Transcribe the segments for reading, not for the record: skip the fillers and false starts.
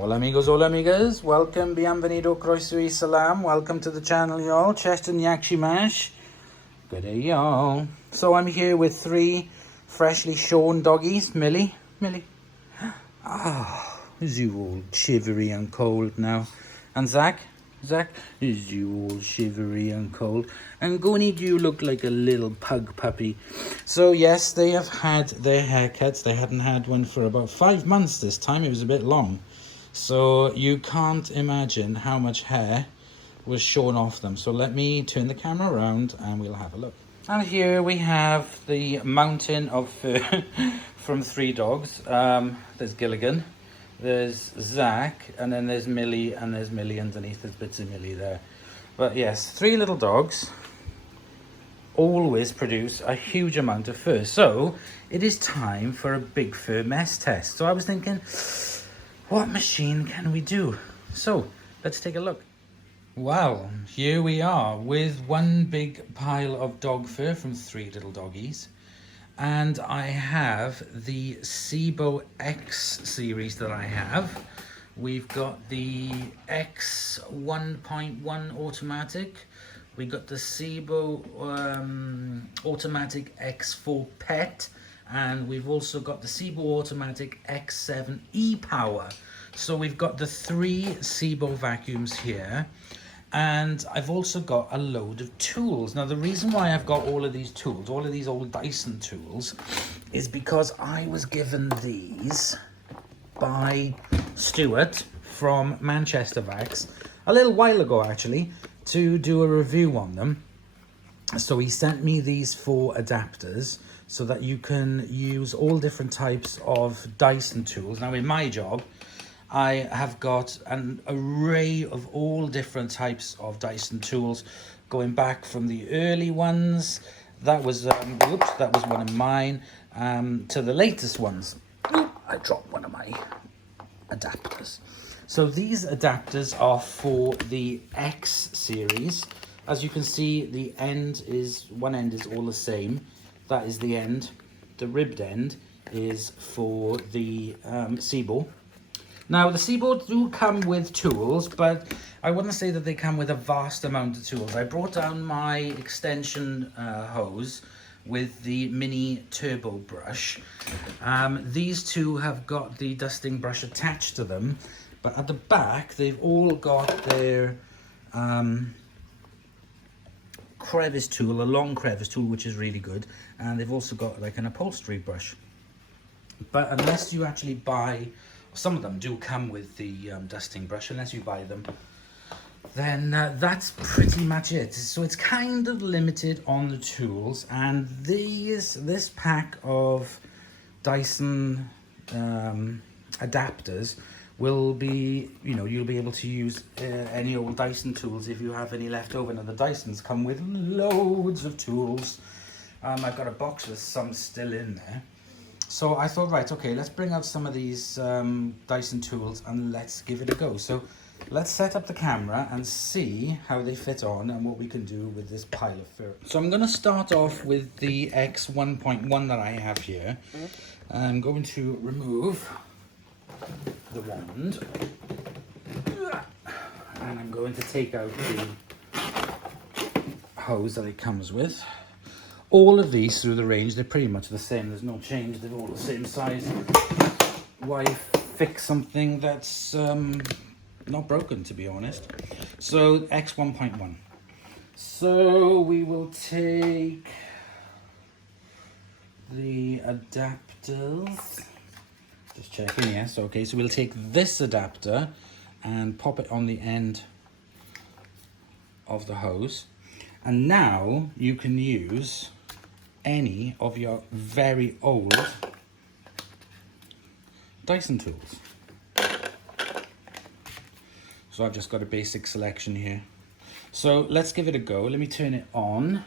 Hola amigos, hola amigas, welcome, bienvenido, croeso y salam, welcome to the channel y'all, Chester Yakshi Mash, good day y'all. So I'm here with three freshly shorn doggies, Millie, is you all shivery and cold now, and Zach, is you all shivery and cold, and Goonie, you look like a little pug puppy. So yes, they have had their haircuts. They hadn't had one for about 5 months this time. It was a bit long. So you can't imagine how much hair was shorn off them. So let me turn the camera around and we'll have a look. And here we have the mountain of fur from three dogs. There's Gilligan, there's Zach, and then there's Millie, and there's Millie underneath. There's bits of Millie there. But yes, three little dogs always produce a huge amount of fur. So it is time for a big fur mess test. So I was thinking, what machine can we do? So let's take a look. Well, here we are with one big pile of dog fur from three little doggies. And I have the Sebo X series that I have. We've got the X 1.1 automatic. We got the Sebo automatic X4 pet. And we've also got the Sebo automatic X7 e-power. So we've got the three Sebo vacuums here. And I've also got a load of tools. Now the reason why I've got all of these tools, all of these old Dyson tools, is because I was given these by Stuart from Manchester Vacs a little while ago actually, to do a review on them. So he sent me these 4 adapters so that you can use all different types of Dyson tools. Now in my job, I have got an array of all different types of Dyson tools, going back from the early ones, that was one of mine, to the latest ones. I dropped one of my adapters. So these adapters are for the X series. As you can see, one end is all the same. That is the end. The ribbed end is for the Sebo. Now the Sebo do come with tools, but I wouldn't say that they come with a vast amount of tools. I brought down my extension hose with the mini turbo brush. These two have got the dusting brush attached to them, but at the back they've all got their crevice tool, a long crevice tool, which is really good, and they've also got like an upholstery brush. But unless you actually buy, some of them do come with the dusting brush, unless you buy them, then that's pretty much it. So it's kind of limited on the tools, and this pack of Dyson adapters will be, you'll be able to use any old Dyson tools if you have any left over. Now the Dysons come with loads of tools. I've got a box with some still in there. So I thought, right, okay, let's bring out some of these Dyson tools and let's give it a go. So let's set up the camera and see how they fit on and what we can do with this pile of fur. So I'm going to start off with the X 1.1 that I have here. I'm going to remove the wand, and I'm going to take out the hose that it comes with. All of these through the range, they're pretty much the same. There's no change. They're all the same size. Why fix something that's not broken, to be honest? So X 1.1. So we will take the adapters. Just checking, yes, okay. So we'll take this adapter and pop it on the end of the hose. And now you can use any of your very old Dyson tools. So I've just got a basic selection here. So let's give it a go. Let me turn it on.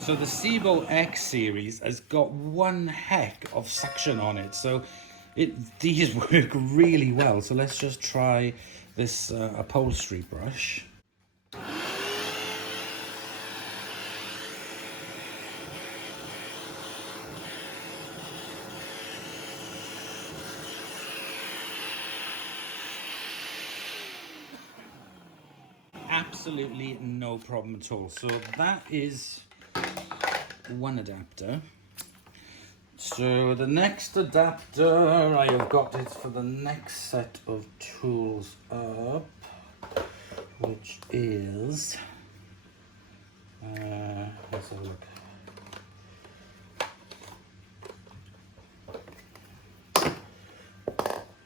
So the Sebo X series has got one heck of suction on it, so these work really well. So let's just try this upholstery brush. Absolutely no problem at all. So that is one adapter. So the next adapter I have got is for the next set of tools up, which is let's have a look.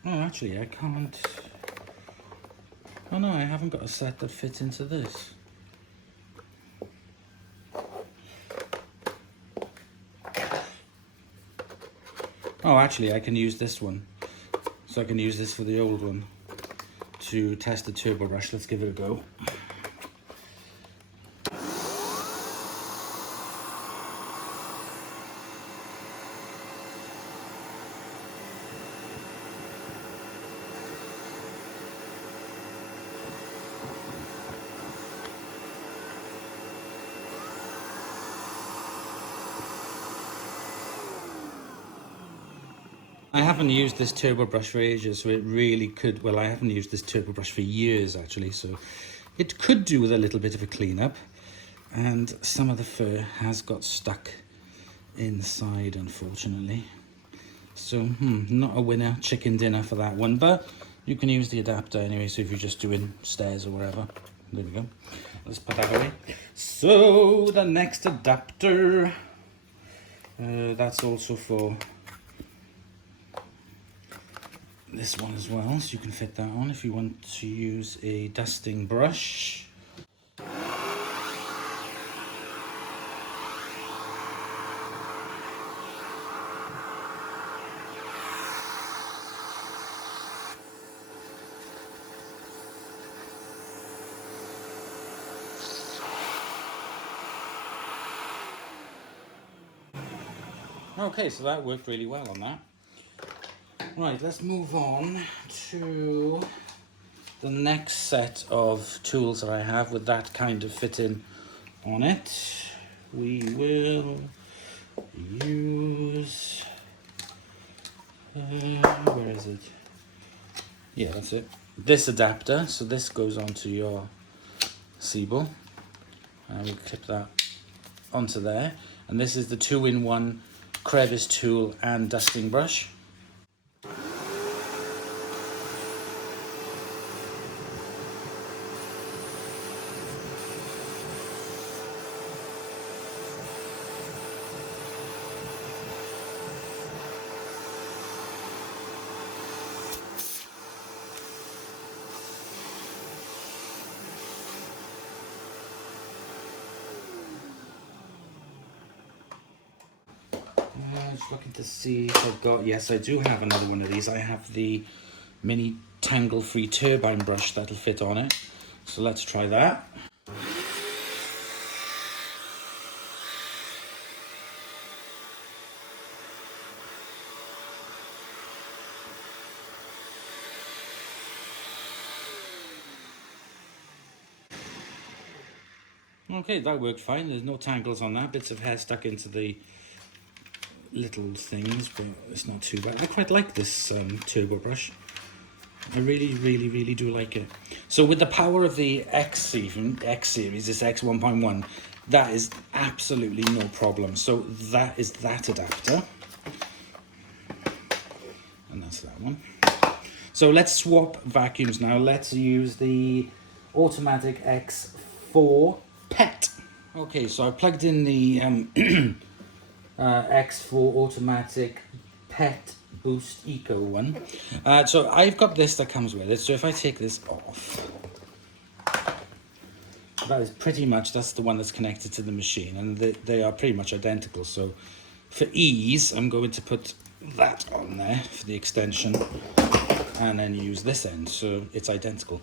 Oh, actually I can't. Oh no, I haven't got a set that fits into this. Oh, actually I can use this one. So I can use this for the old one to test the turbo brush. Let's give it a go. I haven't used this turbo brush for ages, so it really could, well, I haven't used this turbo brush for years actually, so it could do with a little bit of a cleanup. And some of the fur has got stuck inside, unfortunately. So, not a winner chicken dinner for that one, but you can use the adapter anyway, so if you're just doing stairs or whatever. There we go. Let's put that away. So, the next adapter, that's also for this one as well, so you can fit that on if you want to use a dusting brush. Okay, so that worked really well on that. Right, let's move on to the next set of tools that I have with that kind of fitting on it. We will use, where is it? Yeah, that's it. This adapter, so this goes onto your Sebo, and we clip that onto there. And this is the 2-in-1 crevice tool and dusting brush. Just looking to see if I've got, yes, I do have another one of these. I have the mini tangle-free turbine brush that'll fit on it. So let's try that. Okay, that worked fine. There's no tangles on that. Bits of hair stuck into the little things, but it's not too bad. I quite like this turbo brush. I really do like it. So with the power of the X series, this X 1.1, that is absolutely no problem. So that is that adapter. And that's that one. So let's swap vacuums now. Let's use the Automatic X4 PET. Okay, so I plugged in the X4 Automatic PET Boost Eco one. So I've got this that comes with it. So if I take this off, that is pretty much, that's the one that's connected to the machine, and they are pretty much identical. So for ease, I'm going to put that on there for the extension and then use this end, so it's identical.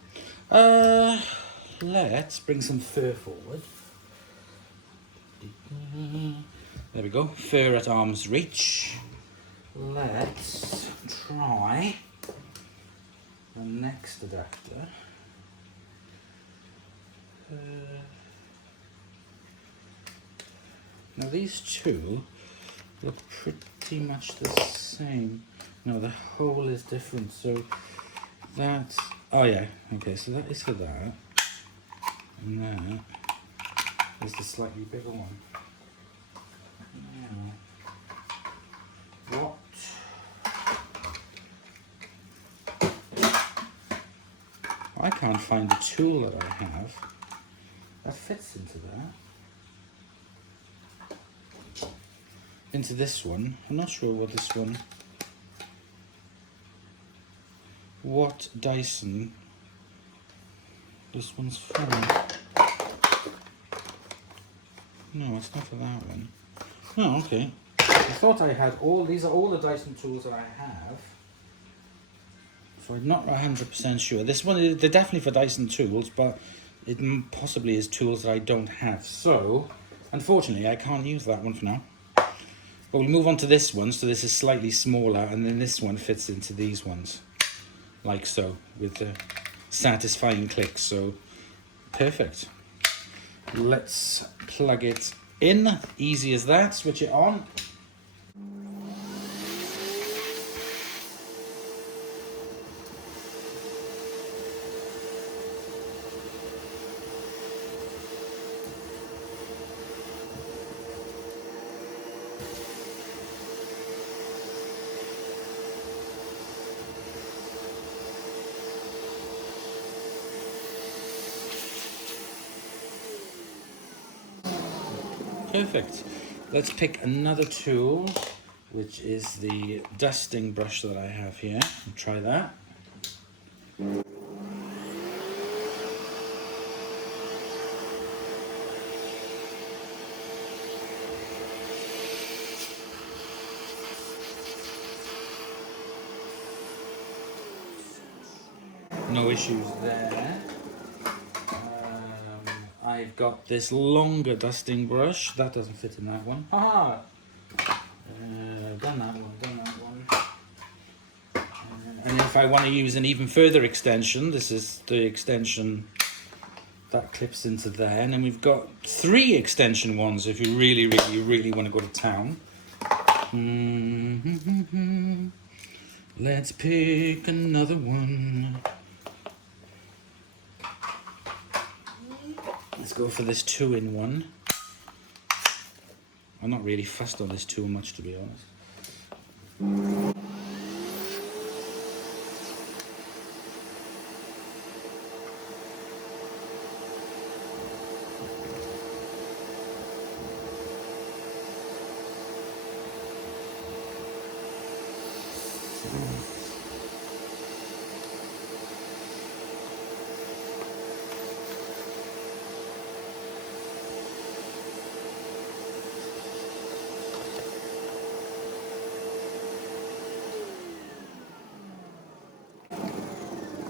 Let's bring some fur forward. There we go, fur at arm's reach. Let's try the next adapter. Now these two look pretty much the same. No, the hole is different, so that's, oh yeah, okay, so that is for that, and that is the slightly bigger one. Now, what I can't find the tool that I have that fits into that. Into this one. I'm not sure what this one, what Dyson this one's from. No, it's not for that one. Oh, okay. I thought I had all, these are all the Dyson tools that I have. So I'm not 100% sure. This one, they're definitely for Dyson tools, but it possibly is tools that I don't have. So, unfortunately, I can't use that one for now. But we'll move on to this one. So this is slightly smaller, and then this one fits into these ones. Like so, with the satisfying clicks. So, perfect. Let's plug it in. Easy as that. Switch it on. Perfect. Let's pick another tool, which is the dusting brush that I have here. We'll try that. No issues there. I've got this longer dusting brush. That doesn't fit in that one. Haha! Done that one. And if I want to use an even further extension, this is the extension that clips into there. And then we've got 3 extension ones if you really want to go to town. Let's pick another one. Let's go for this 2-in-1. I'm not really fussed on this tool much, to be honest.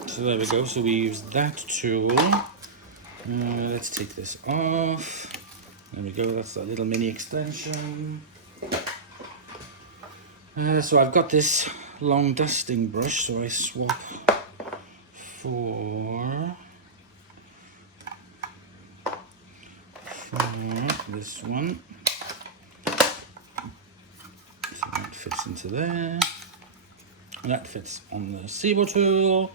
So there we go, so we use that tool. Let's take this off. There we go, that's that little mini extension. So I've got this long dusting brush, so I swap for this one. So that fits into there. And that fits on the Sebo tool.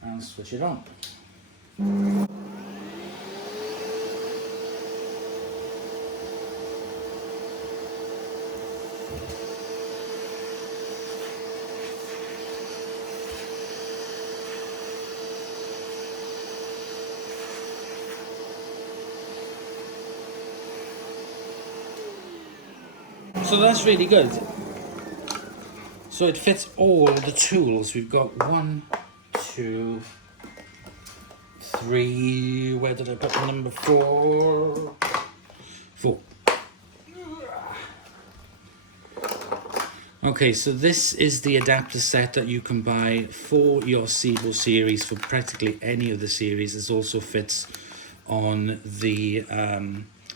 And switch it on. So that's really good. So it fits all the tools. We've got 1, 2, 3. Where did I put the number 4? 4. Okay, so this is the adapter set that you can buy for your Sebo series, for practically any of the series. This also fits on the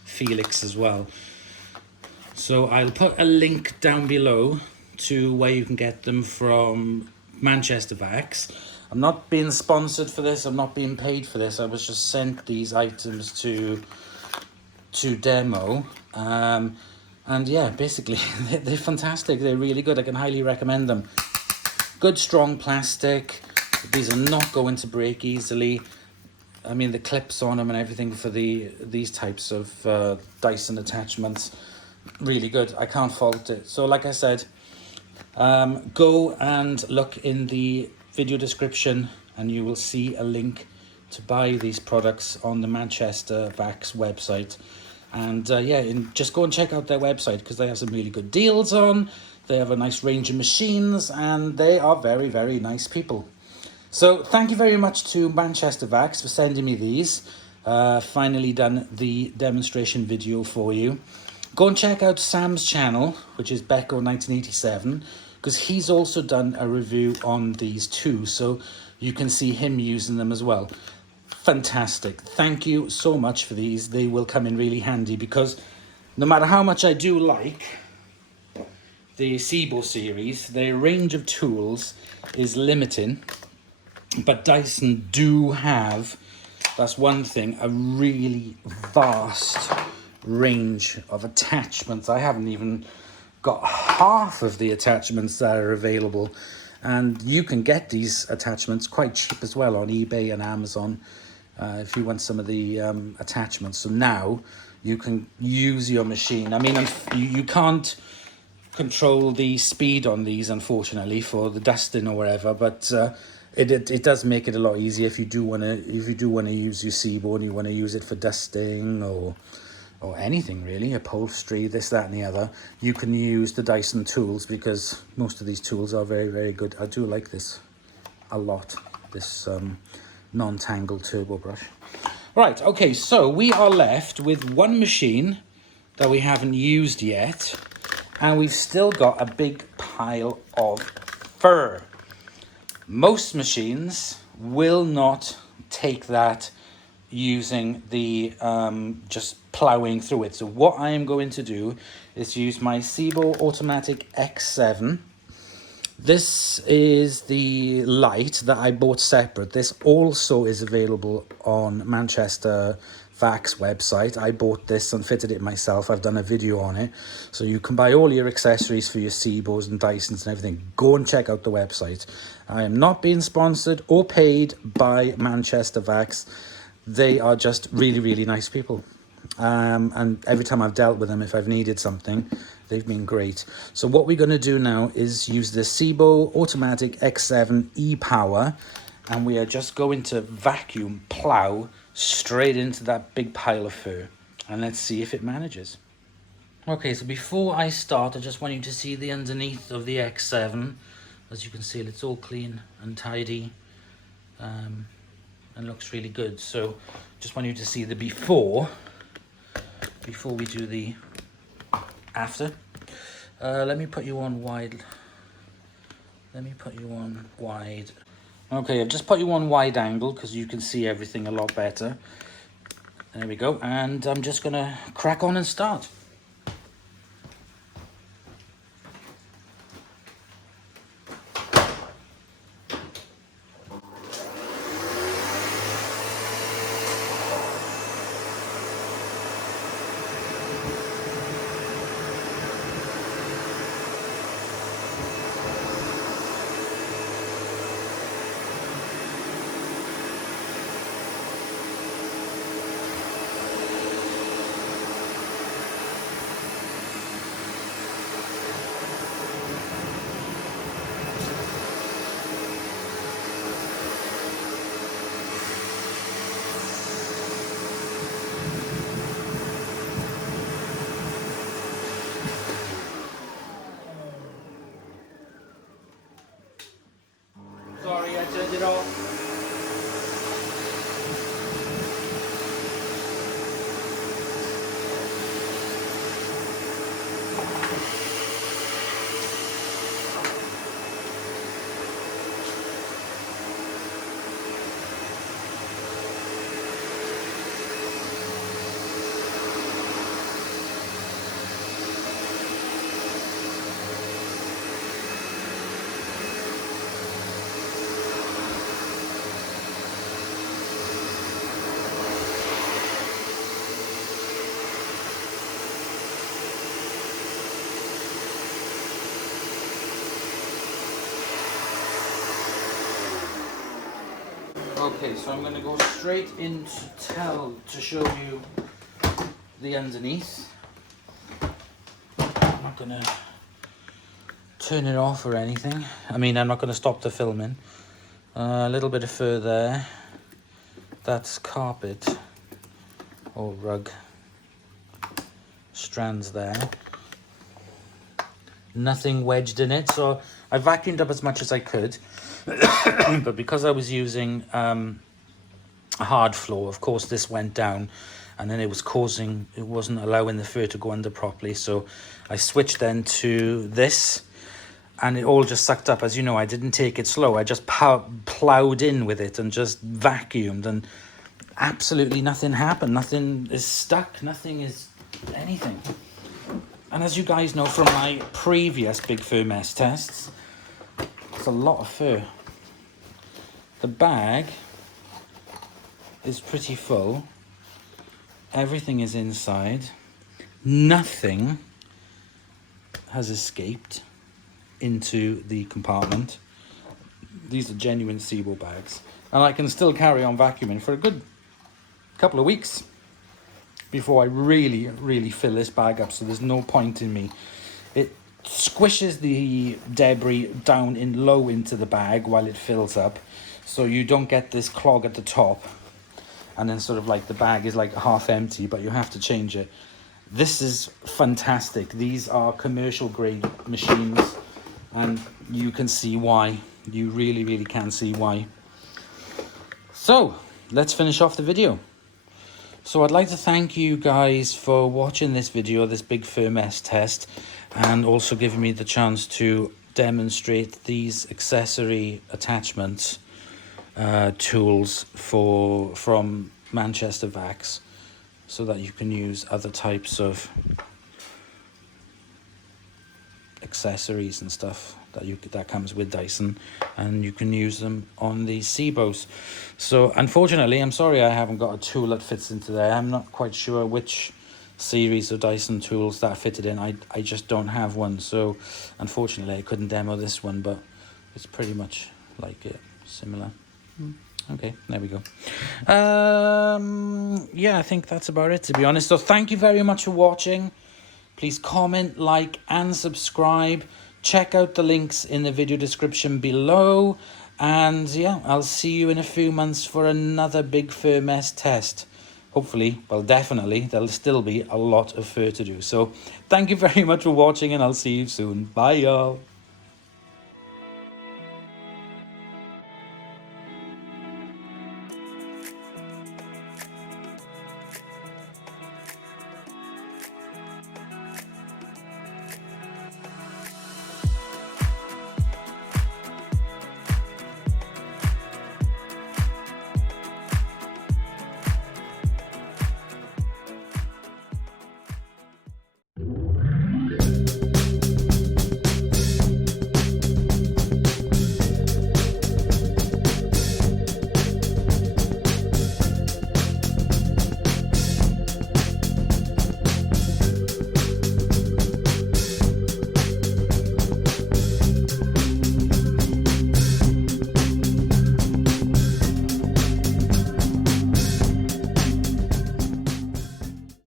Felix as well. So I'll put a link down below to where you can get them from Manchester Vax. I'm not being sponsored for this, I'm not being paid for this, I was just sent these items to demo. And yeah, basically they're fantastic, they're really good, I can highly recommend them. Good strong plastic, these are not going to break easily. I mean, the clips on them and everything for these types of Dyson attachments, really good, I can't fault it. So like I said, go and look in the video description and you will see a link to buy these products on the Manchester Vax website. And yeah, just go and check out their website because they have some really good deals on. They have a nice range of machines and they are very, very nice people. So thank you very much to Manchester Vax for sending me these. Finally done the demonstration video for you. Go and check out Sam's channel, which is Becco1987, because he's also done a review on these too, so you can see him using them as well. Fantastic. Thank you so much for these. They will come in really handy because no matter how much I do like the Sebo series, their range of tools is limiting, but Dyson do have, that's one thing, a really vast range of attachments. I haven't even got half of the attachments that are available, and you can get these attachments quite cheap as well on eBay and Amazon if you want some of the attachments. So now you can use your machine. I mean, you can't control the speed on these, unfortunately, for the dusting or whatever, but it does make it a lot easier if you do want to use your Sebo and you want to use it for dusting or anything really, upholstery, this, that and the other. You can use the Dyson tools because most of these tools are very, very good. I do like this a lot, this non-tangle turbo brush. Right, okay, so we are left with one machine that we haven't used yet, and we've still got a big pile of fur. Most machines will not take that using the just plowing through it. So what I am going to do is use my Sebo Automatic X7. This is the light that I bought separate. This also is available on Manchester Vax website. I bought this and fitted it myself. I've done a video on it. So you can buy all your accessories for your Sebos and Dysons and everything. Go and check out the website. I am not being sponsored or paid by Manchester Vax. They are just really, really nice people. And every time I've dealt with them, if I've needed something, they've been great. So what we're going to do now is use the Sebo Automatic X7 e-Power, and we are just going to vacuum plow straight into that big pile of fur, and let's see if it manages. Okay, so before I start, I just want you to see the underneath of the X7. As you can see, it's all clean and tidy, and looks really good. So just want you to see the before we do the after. Let me put you on wide. Okay, I've just put you on wide angle because you can see everything a lot better. There we go, and I'm just gonna crack on and start. Okay, so I'm going to go straight into to show you the underneath. I'm not going to turn it off or anything. I mean, I'm not going to stop the filming. A little bit of fur there. That's carpet or rug strands there. Nothing wedged in it, so I vacuumed up as much as I could. But because I was using a hard floor, of course this went down, and then it wasn't allowing the fur to go under properly. So I switched then to this, and it all just sucked up. As you know, I didn't take it slow. I just plowed in with it and just vacuumed, and absolutely nothing happened. Nothing is stuck. Nothing is anything. And as you guys know from my previous big fur mess tests, it's a lot of fur. The bag is pretty full. Everything is inside. Nothing has escaped into the compartment. These are genuine Sebo bags. And I can still carry on vacuuming for a good couple of weeks before I really fill this bag up. So there's no point in me. It squishes the debris down in low into the bag while it fills up, so you don't get this clog at the top, and then sort of like the bag is like half empty, but you have to change it. This is fantastic. These are commercial grade machines, and you can see why. You really can see why. So let's finish off the video. So I'd like to thank you guys for watching this video, this big fur mess test, and also giving me the chance to demonstrate these accessory attachments tools from Manchester Vacs, so that you can use other types of accessories and stuff that comes with Dyson, and you can use them on these Sebos. So unfortunately, I'm sorry I haven't got a tool that fits into there. I'm not quite sure which series of Dyson tools that fitted in. I just don't have one, so unfortunately I couldn't demo this one, but it's pretty much like it, similar. Okay, there we go. Yeah, I think that's about it, to be honest. So thank you very much for watching. Please comment, like, and subscribe. Check out the links in the video description below. And yeah, I'll see you in a few months for another big fur mess test. Hopefully, well, definitely, there'll still be a lot of fur to do. So thank you very much for watching, and I'll see you soon. Bye, y'all.